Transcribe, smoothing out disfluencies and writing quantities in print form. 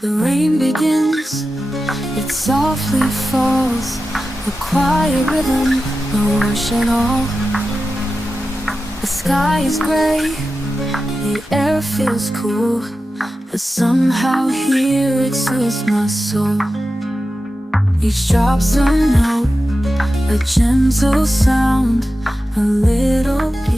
The rain begins, it softly falls, a quiet rhythm, no rush at all. The sky is gray, the air feels cool, but somehow here it soothes my soul. Each drop's a note, a gentle sound, a little piece